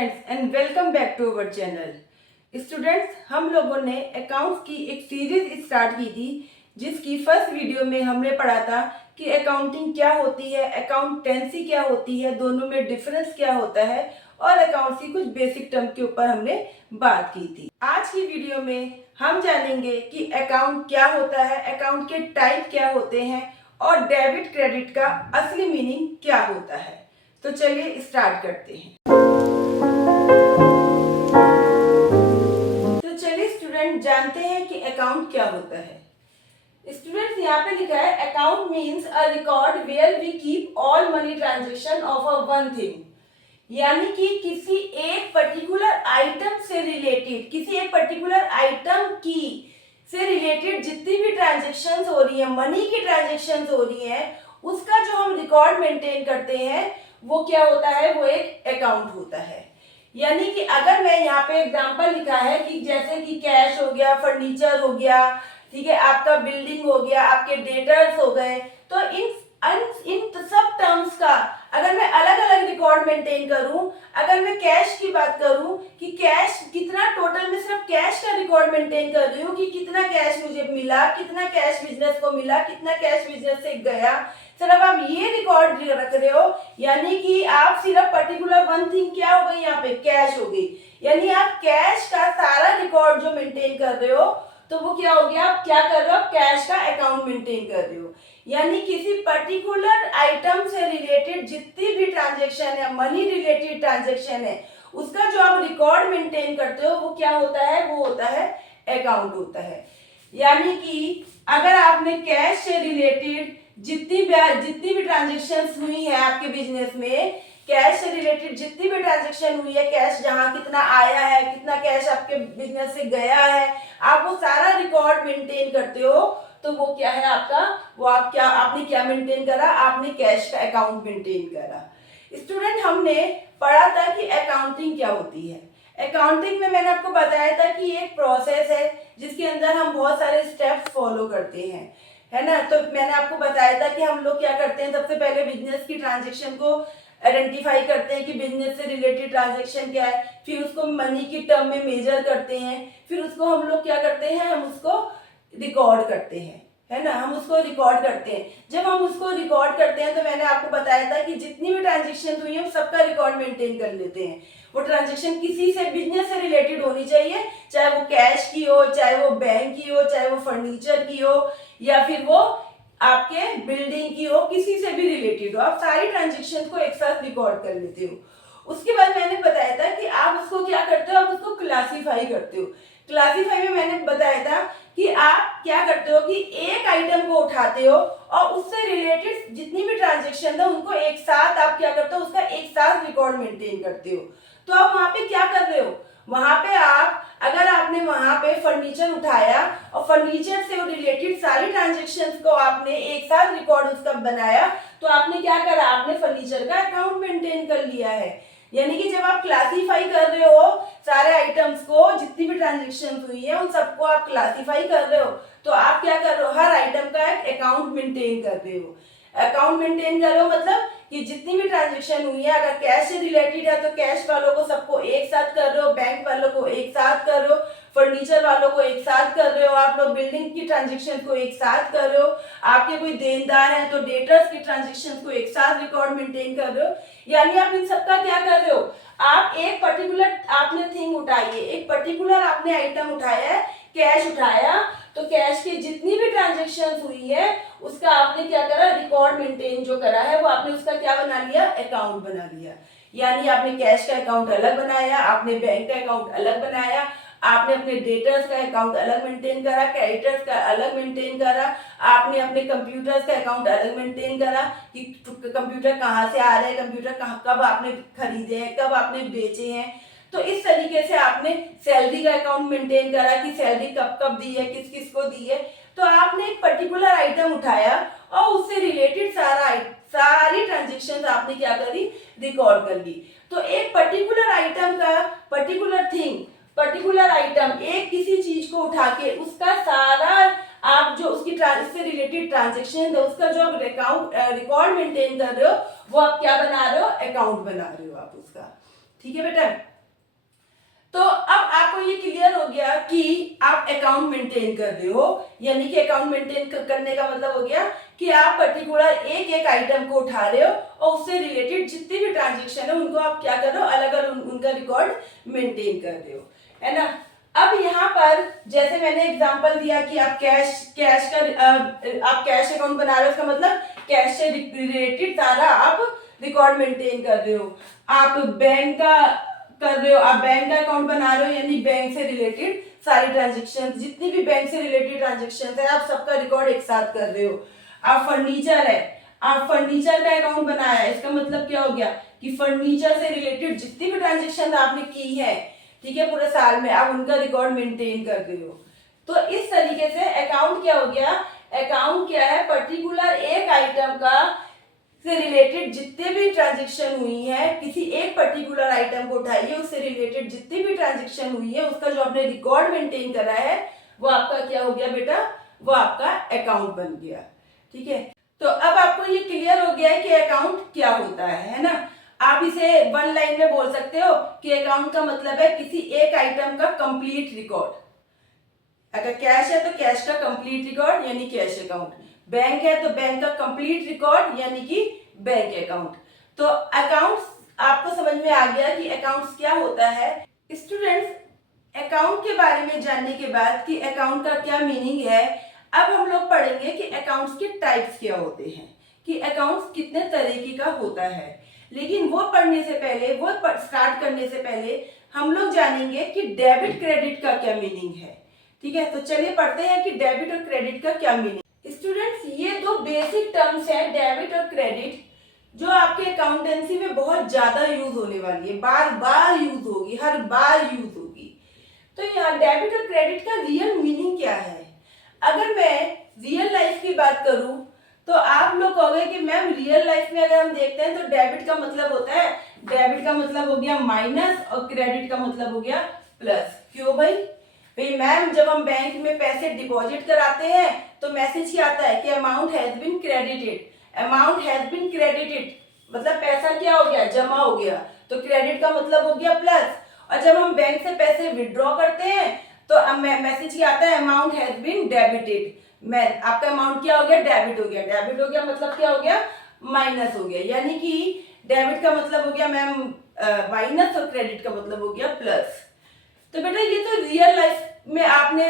Students and welcome back to our channel. Students, हम लोगों ने अकाउंट्स की एक सीरीज स्टार्ट की थी जिसकी फर्स्ट वीडियो में हमने पढ़ा था कि अकाउंटिंग क्या होती है, अकाउंटेंसी क्या होती है, दोनों में डिफरेंस क्या होता है और अकाउंट्स की कुछ बेसिक टर्म के ऊपर हमने बात की थी। आज की वीडियो में हम जानेंगे कि अकाउंट क्या होता है, अकाउंट के टाइप क्या होते हैं और डेबिट क्रेडिट का असली मीनिंग क्या होता है। तो चलिए स्टार्ट करते हैं। तो चलिए स्टूडेंट जानते हैं कि अकाउंट क्या होता है। स्टूडेंट्स, यहाँ पे लिखा है account means a record where we keep all money transaction of a one thing, यानी कि किसी एक पर्टिकुलर आइटम से रिलेटेड, किसी एक पर्टिकुलर आइटम की से रिलेटेड जितनी भी ट्रांजेक्शन्स हो रही है, मनी की ट्रांजेक्शन्स हो रही है, उसका जो हम रिकॉर्ड मेंटेन करते हैं वो क्या होता है, वो एक अकाउंट होता है। यानी कि अगर मैं यहाँ पे एग्जांपल लिखा है कि जैसे कि कैश हो गया, फर्नीचर हो गया, ठीक है, आपका बिल्डिंग हो गया, आपके डेटर्स हो गए, तो इन सब टर्म्स का अगर मैं अलग अलग रिकॉर्ड मेंटेन करूं, अगर मैं कैश की बात करूं कि कैश कितना टोटल में सिर्फ कैश का रिकॉर्ड मेंटेन कर रही हूँ कि कितना कैश मुझे मिला, कितना कैश बिजनेस को मिला, कितना कैश बिजनेस से गया, सिर्फ आप ये रिकॉर्ड रख रहे हो, यानी कि आप सिर्फ पर्टिकुलर वन थिंग क्या हो गई, यहाँ पे कैश हो गई, यानी आप कैश का सारा रिकॉर्ड जो मेंटेन कर रहे हो तो वो क्या हो गया, आप क्या कर रहे हो, कैश का अकाउंट मेंटेन कर रहे हो। यानी किसी पर्टिकुलर आइटम से रिलेटेड जितनी भी ट्रांजेक्शन है, मनी रिलेटेड ट्रांजेक्शन है, उसका जो आप रिकॉर्ड मेंटेन करते हो वो क्या होता है, वो होता है अकाउंट होता है। यानी कि अगर आपने कैश से रिलेटेड जितनी भी ट्रांजेक्शन्स हुई है आपके बिजनेस में, कैश से रिलेटेड जितनी भी ट्रांजेक्शन हुई है, कैश जहां कितना आया है, कितना कैश आपके बिजनेस से गया है, आप वो सारा रिकॉर्ड मेंटेन करते हो, तो वो क्या है आपका, वो आपने क्या मेंटेन करा, आपने कैश का अकाउंट मेंटेन करा। स्टूडेंट, हमने पढ़ा था कि अकाउंटिंग क्या होती है। अकाउंटिंग में मैंने आपको बताया था कि एक प्रोसेस है जिसके अंदर हम बहुत सारे स्टेप्स फॉलो करते हैं, है ना। तो मैंने आपको बताया था कि हम लोग क्या करते हैं, सबसे पहले बिजनेस की ट्रांजेक्शन को आइडेंटिफाई करते हैं कि बिजनेस से रिलेटेड ट्रांजेक्शन क्या है, फिर उसको मनी की टर्म में मेजर करते हैं, फिर उसको हम लोग क्या करते हैं, हम उसको रिकॉर्ड करते हैं, है ना, हम उसको रिकॉर्ड करते हैं। जब हम उसको रिकॉर्ड करते हैं तो मैंने आपको बताया था कि जितनी भी ट्रांजेक्शन हुई है हम सबका रिकॉर्ड मेंटेन कर लेते हैं। वो ट्रांजेक्शन किसी से बिजनेस से रिलेटेड होनी चाहिए, चाहे वो कैश की हो, चाहे वो बैंक की हो, चाहे वो फर्नीचर की हो, या फिर वो आपके बिल्डिंग की हो, किसी से भी रिलेटेड हो, आप सारी ट्रांजेक्शन को एक साथ रिकॉर्ड कर लेते हो। उसके बाद मैंने बताया था कि आप उसको क्या करते हो, आप उसको क्लासीफाई करते हो। क्लासीफाई में मैंने बताया था कि आप क्या करते हो कि एक आइटम को उठाते हो और उससे रिलेटेड जितनी भी ट्रांजेक्शन है उनको एक साथ आप क्या करते हो, उसका एक साथ रिकॉर्ड मेंटेन करते हो। तो आप वहां पे क्या कर रहे हो, वहां पे आप अगर आपने वहां पे फर्नीचर उठाया और फर्नीचर से रिलेटेड सारी ट्रांजेक्शन्स को आपने एक साथ रिकॉर्ड उसका बनाया, तो आपने क्या करा, आपने फर्नीचर का अकाउंट मेंटेन कर लिया है। यानी कि जब आप क्लासीफाई कर रहे हो सारे आइटम्स को, जितनी भी ट्रांजेक्शन हुई है उन सबको आप क्लासीफाई कर रहे हो, तो आप क्या कर रहे हो, हर आइटम का एक अकाउंट मेंटेन कर रहे हो। अकाउंट मेंटेन कर रहे हो मतलब कि जितनी भी ट्रांजेक्शन हुई है, अगर कैश से रिलेटेड है तो कैश वालों को सबको एक साथ कर रहे हो, बैंक वालों को एक साथ कर रहे हो, फर्नीचर वालों को एक साथ कर रहे हो, आप लोग बिल्डिंग की ट्रांजेक्शन को एक साथ कर रहे हो, आपके कोई देनदार है तो डेटर्स की ट्रांजेक्शन को एक साथ रिकॉर्ड मेंटेन कर रहे हो। यानी आप इन सबका क्या कर रहे हो, आप एक पर्टिकुलर आपने थिंग उठाई है, एक पर्टिकुलर आपने आइटम उठाया है, कैश उठाया, तो कैश की जितनी भी ट्रांजेक्शन हुई है उसका आपने क्या करा, रिकॉर्ड मेंटेन जो करा है वो आपने उसका क्या बना लिया, अकाउंट बना लिया। यानी आपने कैश का अकाउंट अलग बनाया, आपने बैंक का अकाउंट अलग बनाया, आपने अपने डेटर्स का अकाउंट अलग मेंटेन करा, क्रेडिटर्स का अलग मेंटेन करा, आपने अपने कंप्यूटर्स का अकाउंट अलग मेंटेन करा कि कंप्यूटर कहाँ से आ रहे हैं, कंप्यूटर कब आपने खरीदे हैं, कब आपने बेचे हैं। तो इस तरीके से आपने सैलरी का अकाउंट मेंटेन करा कि सैलरी कब कब दी है, किस किस को दी है। तो आपने एक पर्टिकुलर आइटम उठाया और उससे रिलेटेड सारी ट्रांजेक्शन आपने क्या करी, रिकॉर्ड कर ली। तो एक पर्टिकुलर आइटम का, पर्टिकुलर आइटम एक किसी चीज को उठा के उसका सारा आप जो उसकी इससे रिलेटेड ट्रांजेक्शन है उसका जो आप रिकॉर्ड मेंटेन कर रहे हो वो आप क्या बना रहे हो, अकाउंट बना रहे हो आप उसका। ठीक है बेटा। तो अब आपको ये क्लियर हो गया कि आप अकाउंट मेंटेन कर रहे हो, यानी कि अकाउंट मेंटेन करने का मतलब हो गया कि आप पर्टिकुलर एक एक आइटम को उठा रहे हो और उससे रिलेटेड जितनी भी ट्रांजेक्शन है उनको आप क्या कर रहे हो, अलग अलग उनका रिकॉर्ड मेंटेन कर रहे हो, है ना। अब यहाँ पर जैसे मैंने एग्जांपल दिया कि आप आप कैश अकाउंट बना रहे हो, उसका मतलब कैश से रिलेटेड सारा आप रिकॉर्ड मेंटेन कर रहे हो। आप बैंक का कर रहे हो, आप बैंक का अकाउंट बना रहे हो, यानी बैंक से रिलेटेड सारी ट्रांजेक्शन, जितनी भी बैंक से रिलेटेड ट्रांजेक्शन है आप सबका रिकॉर्ड एक साथ कर रहे हो। आप फर्नीचर है, आप फर्नीचर का अकाउंट बनाया है, इसका मतलब क्या हो गया कि फर्नीचर से रिलेटेड जितनी भी ट्रांजेक्शन आपने की है, ठीक है, पूरे साल में आप उनका रिकॉर्ड मेंटेन कर रहे हो। तो इस तरीके से अकाउंट क्या हो गया, अकाउंट क्या है, पर्टिकुलर एक आइटम का से रिलेटेड जितने भी ट्रांजेक्शन हुई है, किसी एक पर्टिकुलर आइटम को उठाइए, उससे रिलेटेड जितनी भी ट्रांजेक्शन हुई है उसका जो आपने रिकॉर्ड मेंटेन करा है वो आपका क्या हो गया बेटा, वो आपका अकाउंट बन गया। ठीक है, तो अब आपको ये क्लियर हो गया है कि अकाउंट क्या होता है ना। आप इसे वन लाइन में बोल सकते हो कि अकाउंट का मतलब है किसी एक आइटम का कंप्लीट रिकॉर्ड। अगर कैश है तो कैश का कंप्लीट रिकॉर्ड यानी कैश अकाउंट, बैंक है तो बैंक का कंप्लीट रिकॉर्ड यानी कि बैंक अकाउंट। तो अकाउंट्स आपको समझ में आ गया कि अकाउंट्स क्या होता है। स्टूडेंट्स, अकाउंट के बारे में जानने के बाद कि अकाउंट का क्या मीनिंग है, अब हम लोग पढ़ेंगे कि अकाउंट्स के टाइप्स क्या होते हैं, कि अकाउंट्स कितने तरीके का होता है। लेकिन वो पढ़ने से पहले, वो स्टार्ट करने से पहले हम लोग जानेंगे कि डेबिट क्रेडिट का क्या मीनिंग है। ठीक है, तो चलिए पढ़ते हैं कि डेबिट और क्रेडिट का क्या मीनिंग। स्टूडेंट्स, ये दो बेसिक टर्म्स हैं डेबिट और क्रेडिट, जो आपके अकाउंटेंसी में बहुत ज्यादा यूज होने वाली है, बार बार यूज होगी, हर बार यूज होगी। तो यहाँ डेबिट और क्रेडिट का रियल मीनिंग क्या है। अगर मैं रियल लाइफ की बात करूं तो आप लोग कहोगे कि मैम रियल लाइफ में अगर हम देखते हैं तो डेबिट का मतलब होता है, डेबिट का मतलब हो गया माइनस और क्रेडिट का मतलब हो गया प्लस। क्यों भाई? भाई मैम, जब हम बैंक में पैसे डिपॉजिट कराते हैं तो मैसेज क्या आता है कि amount has been credited. Amount has been credited मतलब पैसा क्या हो गया, जमा हो गया, तो क्रेडिट का मतलब हो गया प्लस। और जब हम बैंक से पैसे विड्रॉ करते हैं तो मैसेज क्या आता है, अमाउंट हैज बीन डेबिटेड। आपका अमाउंट क्या हो गया, डेबिट हो गया। डेबिट हो गया मतलब क्या हो गया, माइनस हो गया। यानी कि डेबिट का मतलब हो गया मैम माइनस और क्रेडिट का मतलब हो गया प्लस। तो बेटा ये तो रियल लाइफ में आपने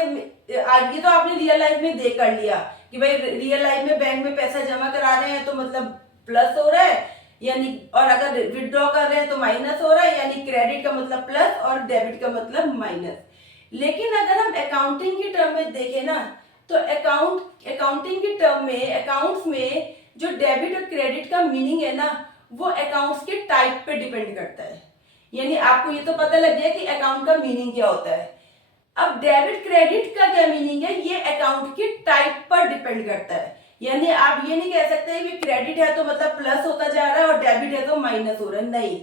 ये तो आपने रियल लाइफ में देख कर लिया कि भाई रियल लाइफ में बैंक में पैसा जमा करा रहे हैं तो मतलब प्लस हो रहा है, यानी, और अगर विड्रॉ कर रहे हैं तो माइनस हो रहा है, यानी क्रेडिट का मतलब प्लस और डेबिट का मतलब माइनस। लेकिन अगर हम अकाउंटिंग की टर्म में देखें ना, तो अकाउंटिंग की टर्म में, अकाउंट्स में जो डेबिट और क्रेडिट का मीनिंग है ना, वो अकाउंट्स के टाइप पे डिपेंड करता है। यानी आपको ये तो पता लग गया कि अकाउंट का मीनिंग क्या होता है। अब डेबिट क्रेडिट का क्या मीनिंग है, ये अकाउंट के टाइप पर डिपेंड करता है। यानी आप ये नहीं कह सकते कि क्रेडिट है तो मतलब प्लस होता जा रहा है और डेबिट है तो माइनस हो रहा है, नहीं।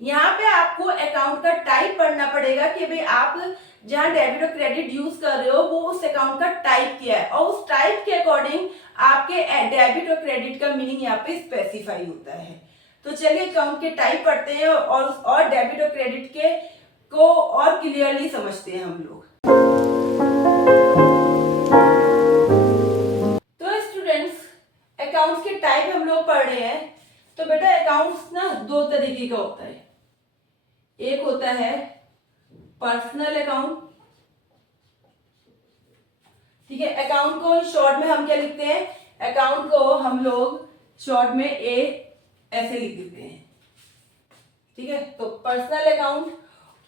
यहाँ पे आपको अकाउंट का टाइप पढ़ना पड़ेगा कि भाई आप जहाँ डेबिट और क्रेडिट यूज कर रहे हो वो उस अकाउंट का टाइप क्या है, और उस टाइप के अकॉर्डिंग आपके डेबिट और क्रेडिट का मीनिंग यहाँ पे स्पेसिफाई होता है। तो चलिए अकाउंट के टाइप पढ़ते हैं और डेबिट और क्रेडिट के को और क्लियरली समझते हैं हम लोग। तो स्टूडेंट्स, अकाउंट्स के टाइप हम लोग पढ़ रहे हैं। तो बेटा अकाउंट्स ना दो तरीके का होता है। एक होता है पर्सनल अकाउंट, ठीक है। अकाउंट को शॉर्ट में हम क्या लिखते हैं, अकाउंट को हम लोग शॉर्ट में ए ऐसे लिख देते हैं, ठीक है। तो पर्सनल अकाउंट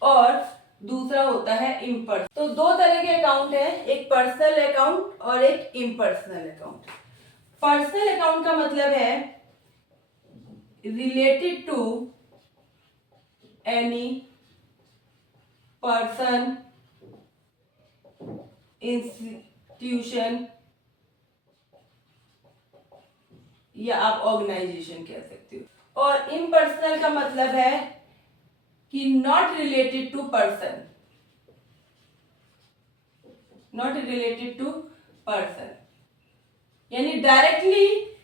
और दूसरा होता है इम्पर्सनल। तो दो तरह के अकाउंट हैं, एक पर्सनल अकाउंट और एक इम्पर्सनल अकाउंट। पर्सनल अकाउंट का मतलब है related to any person, institution या आप ऑर्गेनाइजेशन कह सकते हो। और इम्पर्सनल का मतलब है कि not related to person, not related to person, यानी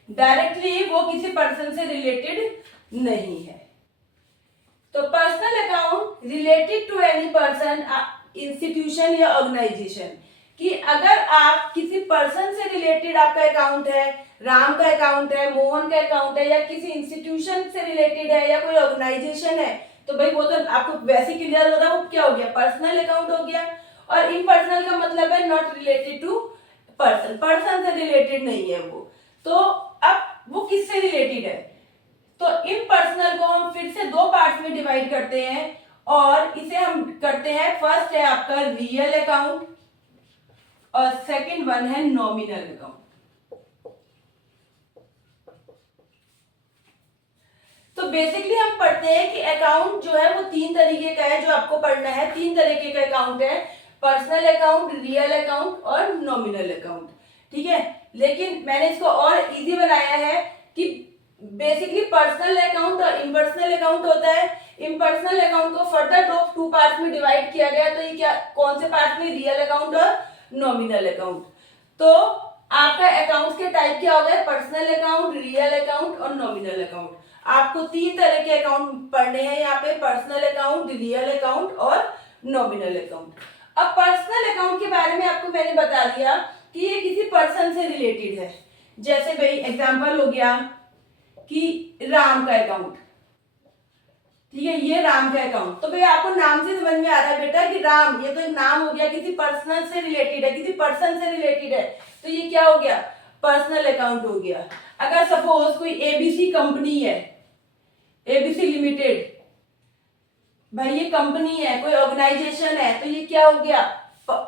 डायरेक्टली वो किसी पर्सन से रिलेटेड नहीं है। तो personal account related to any person, institution या ऑर्गेनाइजेशन, कि अगर आप किसी पर्सन से रिलेटेड आपका अकाउंट है, राम का अकाउंट है, मोहन का अकाउंट है, या किसी इंस्टीट्यूशन से रिलेटेड है या कोई ऑर्गेनाइजेशन है, तो भाई वो तो आपको वैसे क्लियर हो रहा है, वो क्या हो गया, पर्सनल अकाउंट हो गया। और इम्पर्सनल का मतलब है not related to person, person से रिलेटेड नहीं है वो। तो अब वो किससे रिलेटेड है, तो इम्पर्सनल को हम फिर से दो पार्ट्स में डिवाइड करते हैं और इसे हम करते हैं, फर्स्ट है आपका रियल अकाउंट और सेकंड वन है नॉमिनल अकाउंट। तो बेसिकली हम पढ़ते हैं कि अकाउंट जो है वो तीन तरीके का है, जो आपको पढ़ना है, तीन तरीके का अकाउंट है, पर्सनल अकाउंट, रियल अकाउंट और नॉमिनल अकाउंट, ठीक है। लेकिन मैंने इसको और इजी बनाया है कि बेसिकली पर्सनल अकाउंट और इम्पर्सनल अकाउंट होता है। इम्पर्सनल अकाउंट को फर्दर टू पार्ट्स में डिवाइड किया गया, तो ये क्या, कौन से पार्ट में, रियल अकाउंट और नॉमिनल अकाउंट। तो आपका अकाउंट के टाइप क्या हो गए, पर्सनल अकाउंट, रियल अकाउंट और नॉमिनल अकाउंट। आपको तीन तरह के अकाउंट पढ़ने हैं यहाँ पे, पर्सनल अकाउंट, रियल अकाउंट और नॉमिनल अकाउंट। अब पर्सनल अकाउंट के बारे में आपको मैंने बता दिया कि ये किसी पर्सन से रिलेटेड है। जैसे भाई एग्जांपल हो गया कि राम का अकाउंट, ठीक है, ये राम का अकाउंट। तो भाई आपको नाम से समझ में आ रहा है बेटा कि राम, ये तो एक नाम हो गया, किसी पर्सनल से रिलेटेड है, किसी पर्सन से रिलेटेड है, तो ये क्या हो गया, पर्सनल अकाउंट हो गया। अगर सपोज कोई एबीसी कंपनी है, एबीसी लिमिटेड, भाई ये कंपनी है, कोई ऑर्गेनाइजेशन है, तो ये क्या हो गया,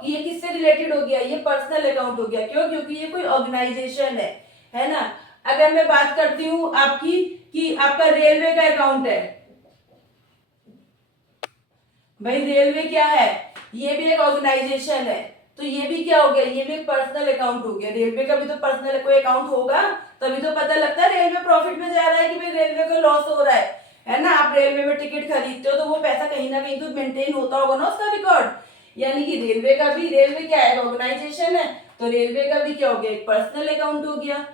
ये किससे रिलेटेड हो गया, ये पर्सनल अकाउंट हो गया। क्यों, क्योंकि ये कोई ऑर्गेनाइजेशन है ना। अगर मैं बात करती हूं आपकी कि आपका रेलवे का अकाउंट है, भाई रेलवे क्या है, ये भी एक ऑर्गेनाइजेशन है, तो ये भी क्या हो गया, ये भी एक पर्सनल अकाउंट हो गया। रेलवे का भी तो पर्सनल कोई अकाउंट होगा, तभी तो पता लगता है रेलवे प्रॉफिट में जा रहा है कि भाई रेलवे को लॉस हो रहा है ना। आप रेलवे में टिकट खरीदते हो तो वो पैसा कहीं ना कहीं तो मेंटेन होता होगा ना उसका रिकॉर्ड, यानी कि रेलवे का भी, रेलवे क्या है, ऑर्गेनाइजेशन है, तो रेलवे का भी क्या हो गया, एक पर्सनल अकाउंट हो गया।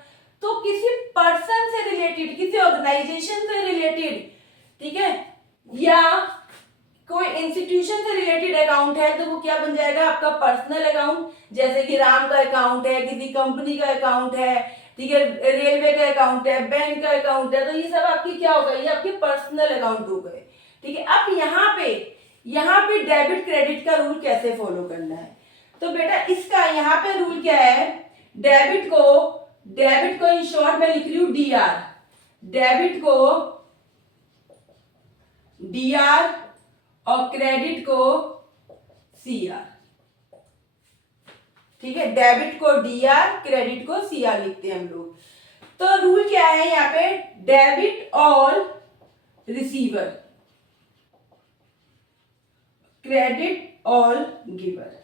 तो किसी पर्सन से रिलेटेड, किसी ऑर्गेनाइजेशन से रिलेटेड, ठीक है, या कोई इंस्टीट्यूशन से रिलेटेड अकाउंट है, तो वो क्या बन जाएगा, आपका पर्सनल अकाउंट। जैसे कि राम का अकाउंट है, किसी कंपनी का अकाउंट है, ठीक है, रेलवे का अकाउंट है, बैंक का अकाउंट है, तो ये सब आपकी क्या हो गई, ये आपके पर्सनल अकाउंट हो गए, ठीक है। अब यहाँ पे डेबिट क्रेडिट का रूल कैसे फॉलो करना है, तो बेटा इसका यहाँ पे रूल क्या है, डेबिट को इन शॉर्ट में लिख रही हूं डीआर, डेबिट को डीआर और क्रेडिट को सीआर, ठीक है, डेबिट को डीआर, क्रेडिट को सीआर लिखते हैं हम लोग। तो रूल क्या है यहाँ पे, debit all receiver, credit all giver.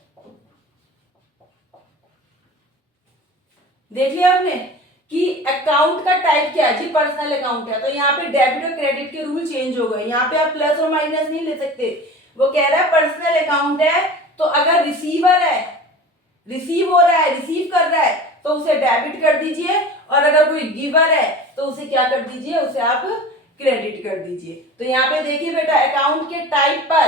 देख लिया आपने कि अकाउंट का टाइप क्या है जी, पर्सनल अकाउंट है, तो यहाँ पे डेबिट और क्रेडिट के रूल चेंज हो गए। यहाँ पे आप प्लस और माइनस नहीं ले सकते, वो कह रहा है पर्सनल अकाउंट है, तो अगर रिसीवर है, रिसीव हो रहा है, रिसीव कर रहा है, तो उसे डेबिट कर दीजिए, और अगर कोई गिवर है तो उसे क्या कर दीजिए, उसे आप क्रेडिट कर दीजिए। तो यहाँ पे देखिए बेटा, अकाउंट के टाइप पर,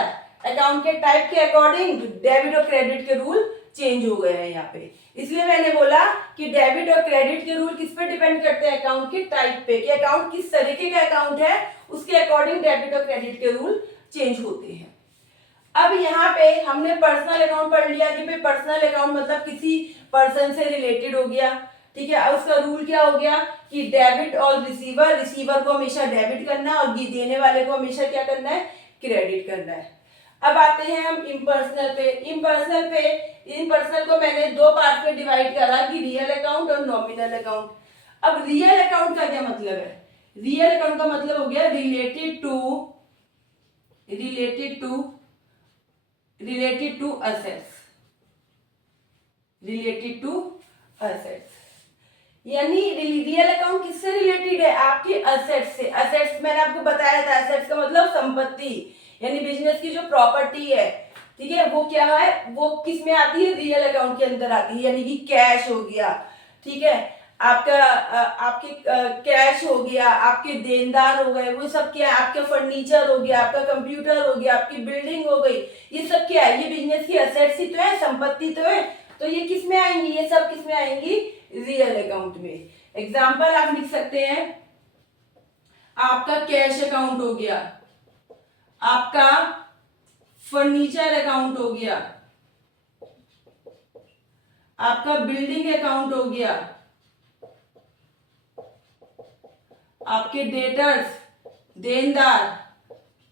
अकाउंट के टाइप के अकॉर्डिंग डेबिट और क्रेडिट के रूल चेंज हो गए हैं यहाँ पे। इसलिए मैंने बोला कि डेबिट और क्रेडिट के रूल किस पे डिपेंड करते हैं, अकाउंट के टाइप पे, कि अकाउंट किस तरीके का अकाउंट है, उसके अकॉर्डिंग डेबिट और क्रेडिट के रूल चेंज होते हैं। अब यहाँ पे हमने पर्सनल अकाउंट पढ़ लिया कि भाई पर्सनल अकाउंट मतलब किसी पर्सन से रिलेटेड हो गया, ठीक है। अब उसका रूल क्या हो गया कि डेबिट और रिसीवर, रिसीवर को हमेशा डेबिट करना और देने वाले को हमेशा क्या करना है, क्रेडिट करना है। अब आते हैं हम इम्पर्सनल पे। इम्पर्सनल को मैंने दो पार्ट में डिवाइड करा कि रियल अकाउंट और नॉमिनल अकाउंट। अब रियल अकाउंट का क्या मतलब है, रियल अकाउंट का मतलब हो गया रिलेटेड टू असेट्स, यानी रियल अकाउंट किससे रिलेटेड है, आपकी असेट्स से। असेट्स मैंने आपको बताया था, असेट्स का मतलब संपत्ति, यानी बिजनेस की जो प्रॉपर्टी है, ठीक है, वो क्या है, वो किस में आती है, रियल अकाउंट के अंदर आती है, यानी कि कैश हो गया, ठीक है। आपका आपके कैश हो गया, आपके देनदार हो गए, वो सब क्या है, आपका फर्नीचर हो गया, आपका कंप्यूटर हो गया, आपकी बिल्डिंग हो गई, ये सब क्या है, ये बिजनेस की असेट्स ही तो है, संपत्ति तो है। तो ये किस में आएंगी, ये सब किस में आएंगी, रियल अकाउंट में। एग्जाम्पल आप लिख सकते हैं, आपका कैश अकाउंट हो गया, आपका फर्नीचर अकाउंट हो गया, आपका बिल्डिंग अकाउंट हो गया, आपके डेटर्स देनदार,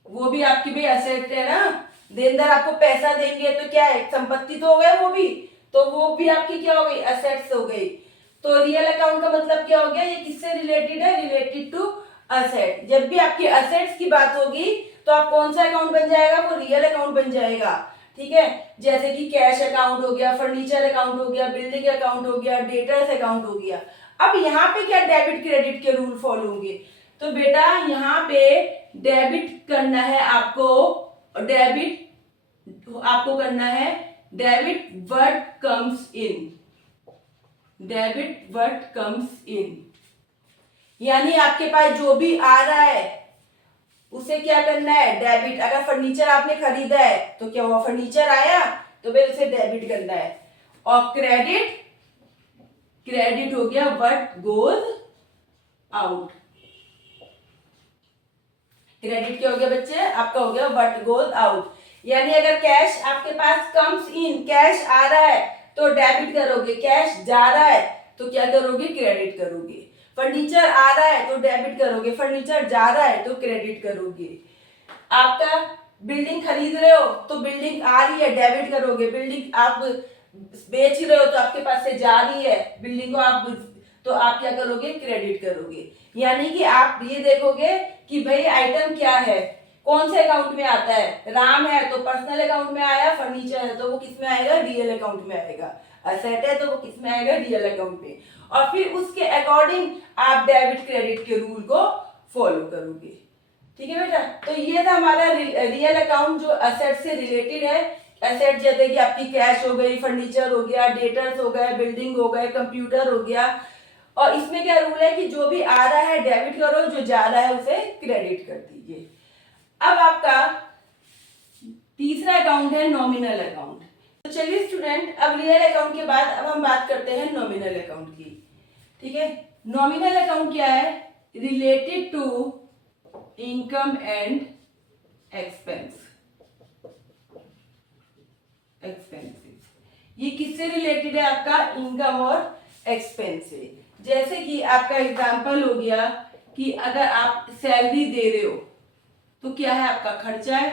वो भी आपकी भी असेट है ना। देनदार आपको पैसा देंगे तो क्या है, संपत्ति तो हो गया वो भी, तो वो भी आपकी क्या हो गई, असेट्स हो गई। तो रियल अकाउंट का मतलब क्या हो गया, ये किससे रिलेटेड है, रिलेटेड टू असेट। जब भी आपकी असेट्स की बात होगी तो आप कौन सा अकाउंट बन जाएगा, वो रियल अकाउंट बन जाएगा। ठीक है, जैसे कि कैश अकाउंट हो गया, फर्नीचर अकाउंट हो गया, बिल्डिंग अकाउंट हो गया, डेटर्स अकाउंट हो गया। अब यहाँ पे क्या डेबिट क्रेडिट के रूल फॉलो होंगे, तो बेटा यहाँ पे डेबिट करना है आपको, डेबिट आपको करना है, debit what comes in, debit what comes in, यानी आपके पास जो भी आ रहा है उसे क्या करना है, डेबिट। अगर फर्नीचर आपने खरीदा है तो क्या हुआ, फर्नीचर आया तो फिर उसे डेबिट करना है। और क्रेडिट, क्रेडिट हो गया व्हाट गोज आउट, क्रेडिट क्या हो गया बच्चे, आपका हो गया व्हाट गोज आउट। यानी अगर कैश आपके पास कम्स इन, कैश आ रहा है तो डेबिट करोगे, कैश जा रहा है तो क्या करोगे, क्रेडिट करोगे। फर्नीचर आ रहा है तो डेबिट करोगे, फर्नीचर जा रहा है तो क्रेडिट करोगे। आपका बिल्डिंग खरीद रहे हो तो बिल्डिंग आ रही है, डेबिट करोगे। बिल्डिंग आप बेच रहे हो तो आपके पास से जा रही है बिल्डिंग को, आप तो आप क्या करोगे, क्रेडिट करोगे। यानी कि आप ये देखोगे कि भाई आइटम क्या है, कौन से अकाउंट में आता है, राम है तो पर्सनल अकाउंट में आया, फर्नीचर है तो वो किस में आएगा, रियल अकाउंट में आएगा, असेट है तो वो किस में आएगा, रियल अकाउंट में। और फिर उसके अकॉर्डिंग आप डेबिट क्रेडिट के रूल को फॉलो करोगे। ठीक है बेटा, तो ये था हमारा रियल अकाउंट जो असेट से रिलेटेड है। एसेट जैसे कि आपकी कैश हो गई, फर्नीचर हो गया, डेटर्स हो गए, बिल्डिंग हो गए, कंप्यूटर हो गया। और इसमें क्या रूल है कि जो भी आ रहा है डेबिट करो, जो जा रहा है उसे क्रेडिट कर दीजिए। अब आपका तीसरा अकाउंट है नॉमिनल अकाउंट। तो चलिए स्टूडेंट, अब रियल अकाउंट के बाद अब हम बात करते हैं नॉमिनल अकाउंट की। ठीक है, नॉमिनल अकाउंट क्या है, related to income and expense, expenses. ये किससे रिलेटेड है, आपका इनकम और एक्सपेंस से। जैसे कि आपका एग्जांपल हो गया कि अगर आप सैलरी दे रहे हो तो क्या है, आपका खर्चा है।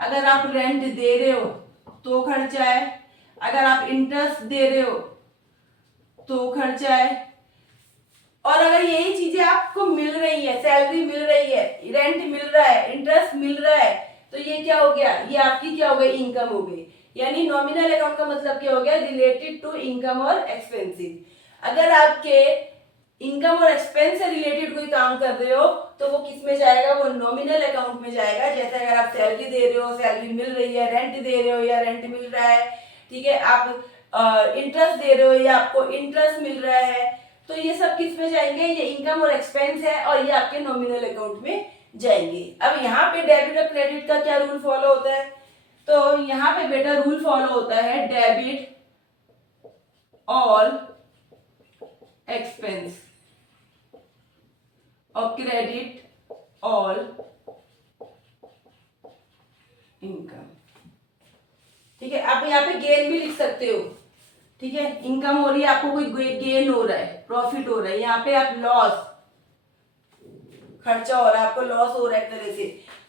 अगर आप रेंट दे रहे हो तो खर्चा है। अगर आप इंटरेस्ट दे रहे हो तो खर्चा है। और अगर यही चीजें आपको मिल रही है, सैलरी मिल रही है, रेंट मिल रहा है, इंटरेस्ट मिल रहा है, तो ये क्या हो गया, ये आपकी क्या हो गई, इनकम हो गई। यानी नॉमिनल अकाउंट का मतलब क्या हो गया, रिलेटेड टू इनकम और एक्सपेंसेस। अगर आपके इनकम और एक्सपेंस से रिलेटेड कोई काम कर रहे हो तो वो किस में जाएगा, वो नॉमिनल अकाउंट में जाएगा। जैसे अगर आप सैलरी दे रहे हो, सैलरी मिल रही है, रेंट दे रहे हो या रेंट मिल रहा है, ठीक है, आप इंटरेस्ट दे रहे हो या आपको इंटरेस्ट मिल रहा है, तो ये सब किस में जाएंगे, ये इनकम और एक्सपेंस है और ये आपके नॉमिनल अकाउंट में जाएंगे। अब यहाँ पे डेबिट और क्रेडिट का क्या रूल फॉलो होता है, तो यहाँ पे बेटा रूल फॉलो होता है डेबिट ऑल एक्सपेंस और क्रेडिट ऑल इनकम। ठीक है, आप यहाँ पे गेन भी लिख सकते हो। ठीक है, इनकम हो रही है, आपको कोई गेन हो रहा है, प्रॉफिट हो रहा है। यहाँ पे आप लॉस, खर्चा हो रहा है, आपको लॉस हो रहा है एक तरह से,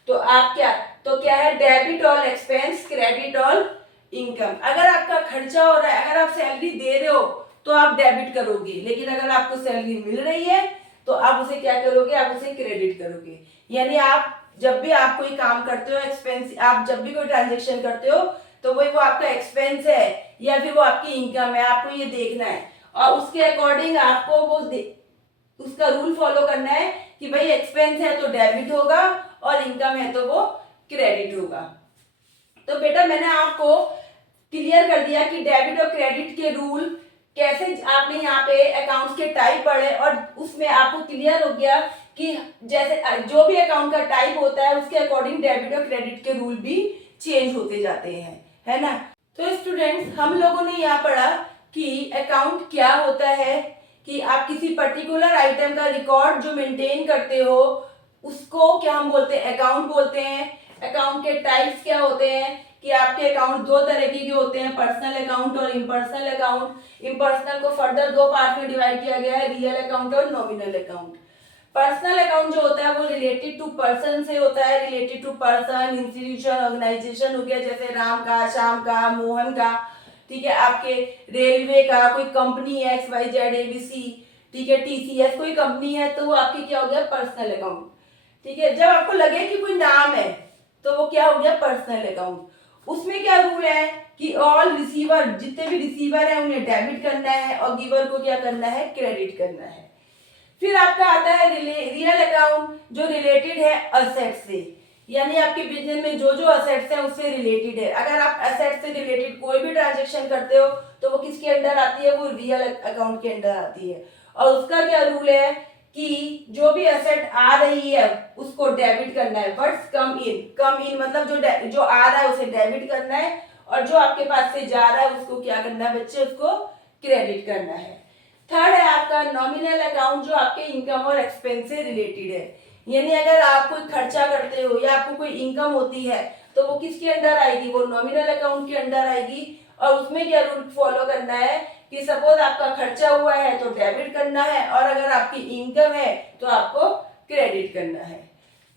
तो आप क्या, तो क्या है, debit all expense, credit all income. अगर आपका खर्चा हो रहा है, अगर आप सैलरी दे रहे हो तो आप डेबिट करोगे, लेकिन अगर आपको सैलरी मिल रही है तो आप उसे क्या करोगे, आप उसे क्रेडिट करोगे। यानी आप जब भी आप कोई काम करते हो, एक्सपेंस, आप जब भी कोई ट्रांजेक्शन करते हो तो वही वो आपका एक्सपेंस है या फिर वो आपकी इनकम है, आपको ये देखना है और उसके अकॉर्डिंग आपको वो उसका रूल फॉलो करना है कि भाई एक्सपेंस है तो डेबिट होगा और इनकम है तो वो क्रेडिट होगा। तो बेटा मैंने आपको क्लियर कर दिया कि डेबिट और क्रेडिट के रूल कैसे आपने यहाँ पे अकाउंट्स के टाइप पढ़े और उसमें आपको क्लियर हो गया कि जैसे जो भी अकाउंट का टाइप होता है उसके अकॉर्डिंग डेबिट और क्रेडिट के रूल भी चेंज होते जाते हैं, है ना। तो स्टूडेंट्स, हम लोगों ने यहाँ पढ़ा कि अकाउंट क्या होता है, कि आप किसी पर्टिकुलर आइटम का रिकॉर्ड जो मेंटेन करते हो उसको क्या हम बोलते हैं, अकाउंट बोलते हैं। अकाउंट के टाइप्स क्या होते हैं, कि आपके अकाउंट दो तरीके के होते हैं, पर्सनल अकाउंट और इम्पर्सनल अकाउंट। इम्पर्सनल को फर्दर दो पार्ट में डिवाइड किया गया है, रियल अकाउंट और नॉमिनल अकाउंट। पर्सनल अकाउंट जो होता है वो रिलेटेड टू पर्सन से होता है, related to person, institution, organization हो गया, जैसे राम का, श्याम का, मोहन का, ठीक है, आपके रेलवे का, कोई कंपनी है XYZ ABC, ठीक है, TCS कोई कंपनी है, तो वो आपके क्या हो गया, पर्सनल अकाउंट। ठीक है, जब आपको लगे कि कोई नाम है तो वो क्या हो गया, पर्सनल अकाउंट। उसमें क्या रूल है कि ऑल रिसीवर, जितने भी रिसीवर है उन्हें डेबिट करना है और गिवर को क्या करना है, क्रेडिट करना है। फिर आपका आता है रियल अकाउंट, जो रिलेटेड है असेट से, यानी आपके बिजनेस में जो जो असेट्स हैं उससे रिलेटेड है। अगर आप असेट से रिलेटेड कोई भी ट्रांजेक्शन करते हो तो वो किसके अंडर आती है, वो रियल अकाउंट के अंडर आती है। और उसका क्या रूल है कि जो भी असेट आ रही है उसको डेबिट करना है। व्हाट्स कम इन मतलब जो आ रहा है उसे डेबिट करना है, और जो आपके पास से जा रहा है उसको क्या करना है बच्चे, उसको क्रेडिट करना है। थर्ड है आपका नॉमिनल अकाउंट, जो आपके इनकम और एक्सपेंस से रिलेटेड है। यानी अगर आप कोई खर्चा करते हो या आपको कोई इनकम होती है तो वो किसके अंडर आएगी, वो नॉमिनल अकाउंट के अंडर आएगी। और उसमें क्या रूल फॉलो करना है कि सपोज आपका खर्चा हुआ है तो डेबिट करना है, और अगर आपकी इनकम है तो आपको क्रेडिट करना है।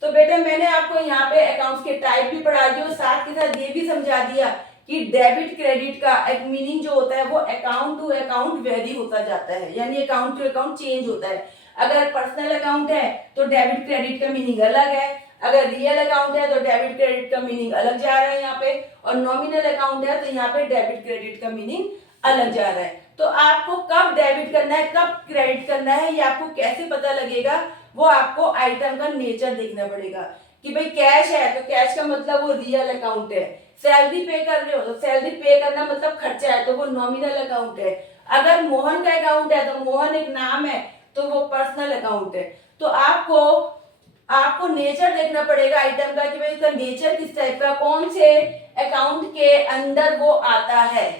तो बेटा मैंने आपको यहाँ पे अकाउंट्स के टाइप भी पढ़ा दिए और साथ के साथ ये भी समझा दिया कि डेबिट क्रेडिट का एक मीनिंग जो होता है वो अकाउंट टू अकाउंट वेरी होता जाता है, यानी अकाउंट टू अकाउंट चेंज होता है। अगर पर्सनल अकाउंट है तो डेबिट क्रेडिट का मीनिंग अलग है, अगर रियल अकाउंट है तो डेबिट क्रेडिट का मीनिंग अलग जा रहा है यहाँ पे, और नॉमिनल अकाउंट है तो यहाँ पे डेबिट क्रेडिट का मीनिंग अलग जा रहा है। तो आपको कब डेबिट करना है, कब क्रेडिट करना है, ये आपको कैसे पता लगेगा, वो आपको आइटम का नेचर देखना पड़ेगा। कि भाई कैश है तो कैश का मतलब वो रियल अकाउंट है, सैलरी पे कर रहे हो तो सैलरी पे करना मतलब खर्चा है तो वो नॉमिनल अकाउंट है। अगर मोहन का अकाउंट है तो मोहन एक नाम है तो वो पर्सनल अकाउंट है। तो आपको नेचर देखना पड़ेगा आइटम का कि भाई इसका नेचर किस टाइप का, कौन से अकाउंट के अंदर वो आता है।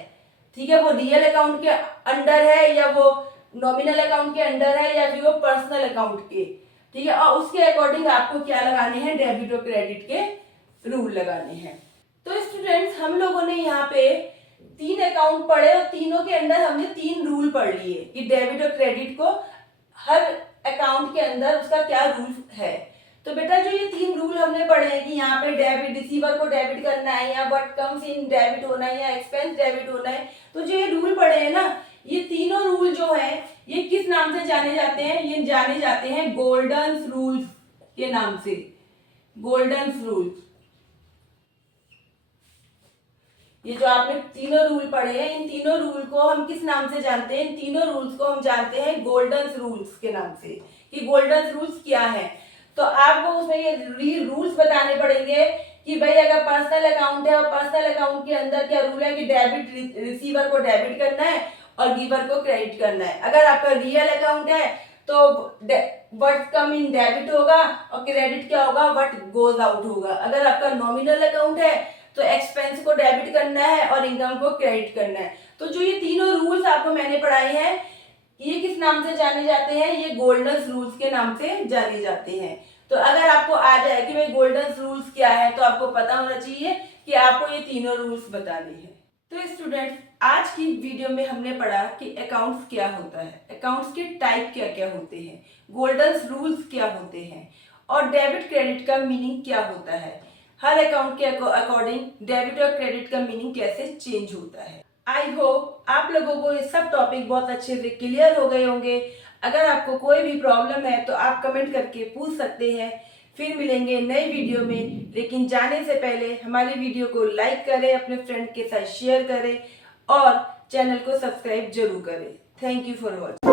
ठीक है, वो रियल अकाउंट के अंडर है या वो नॉमिनल अकाउंट के अंडर है या फिर वो पर्सनल अकाउंट के। ठीक है, और उसके अकॉर्डिंग आपको क्या लगाने हैं, डेबिट और क्रेडिट के रूल लगाने हैं। तो स्टूडेंट्स, हम लोगों ने यहाँ पे 3 अकाउंट पढ़े और तीनों के अंदर हमने 3 रूल पढ़ लिए कि डेबिट और क्रेडिट को हर अकाउंट के अंदर उसका क्या रूल है। तो बेटा जो ये 3 रूल हमने पढ़े हैं कि यहाँ पे डेबिट, रिसीवर को डेबिट करना है या व्हाट कम्स इन डेबिट होना है या एक्सपेंस डेबिट होना है, तो जो ये रूल पढ़े हैं ना, ये तीनों रूल जो है ये किस नाम से जाने जाते हैं, ये जाने जाते हैं गोल्डन रूल्स के नाम से। गोल्डन रूल्स, ये जो आपने तीनों रूल पढ़े हैं इन तीनों रूल को हम किस नाम से जानते हैं, इन तीनों रूल्स को हम जानते हैं गोल्डन रूल्स के नाम से। कि गोल्डन रूल्स क्या है, तो आपको उसमें ये रूल्स बताने पड़ेंगे कि भाई अगर पर्सनल अकाउंट है और पर्सनल अकाउंट के अंदर क्या रूल है कि डेबिट, रिसीवर को डेबिट करना है और गिवर को क्रेडिट करना है। अगर आपका रियल अकाउंट है तो व्हाट कम इन डेबिट होगा और क्रेडिट क्या होगा, व्हाट गोज आउट होगा। अगर आपका नॉमिनल अकाउंट है तो एक्सपेंस को डेबिट करना है और इनकम को क्रेडिट करना है। तो जो ये तीनों रूल्स आपको मैंने पढ़ाए हैं ये किस नाम से जाने जाते हैं, ये गोल्डन रूल्स के नाम से जाने जाते हैं। तो अगर आपको आ जाए कि भाई गोल्डन रूल्स क्या है तो आपको पता होना चाहिए कि आपको ये तीनों रूल्स बताने हैं। तो स्टूडेंट्स, आज की वीडियो में हमने पढ़ा कि अकाउंट्स क्या होता है, अकाउंट्स के टाइप क्या क्या होते हैं, गोल्डन रूल्स क्या होते हैं और डेबिट क्रेडिट का मीनिंग क्या होता है। हर अकाउंट के अकॉर्डिंग डेबिट और क्रेडिट का मीनिंग कैसे चेंज होता है। आई होप आप लोगों को ये सब टॉपिक बहुत अच्छे से क्लियर हो गए होंगे। अगर आपको कोई भी प्रॉब्लम है तो आप कमेंट करके पूछ सकते हैं। फिर मिलेंगे नई वीडियो में, लेकिन जाने से पहले हमारी वीडियो को लाइक करें, अपने फ्रेंड के साथ शेयर करें और चैनल को सब्सक्राइब जरूर करें। Thank you for watching.